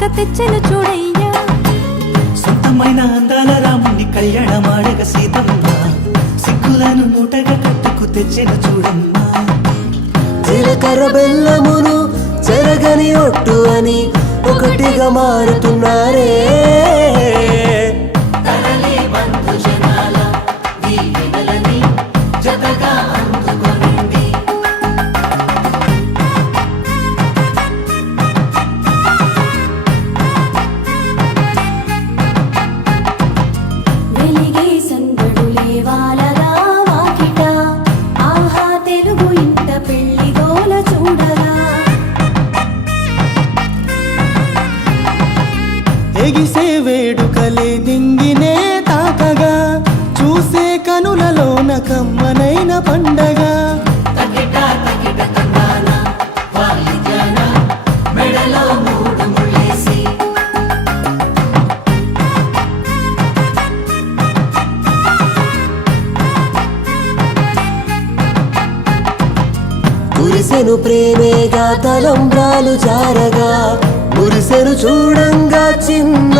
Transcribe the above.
కానుక తెచ్చెను చూడయ్యా. సొంతమైన అందాల రాముని కళ్యాణమాడగ సీతమ్మ సిగ్గులను మూటగా కట్టుకు తెచ్చెను చూడమ్మా. జీలకర్ర బెల్లమును చెరగని ఒట్టు అని ఒకటిగా మారుతున్నారే. వెలిగే సందడులే వాలగా వాకిట, ఆహా తెలుగు ఇంట పెళ్లి గోల చూడగా. ఎగిసే వేడుకలే నింగినే తాకగా, చూసే కనులలోన కమ్మనైన పండగ. కురిసెను ప్రేమేగా తలంబ్రాలు జారగా, మురిసెను చూడంగా చిన్న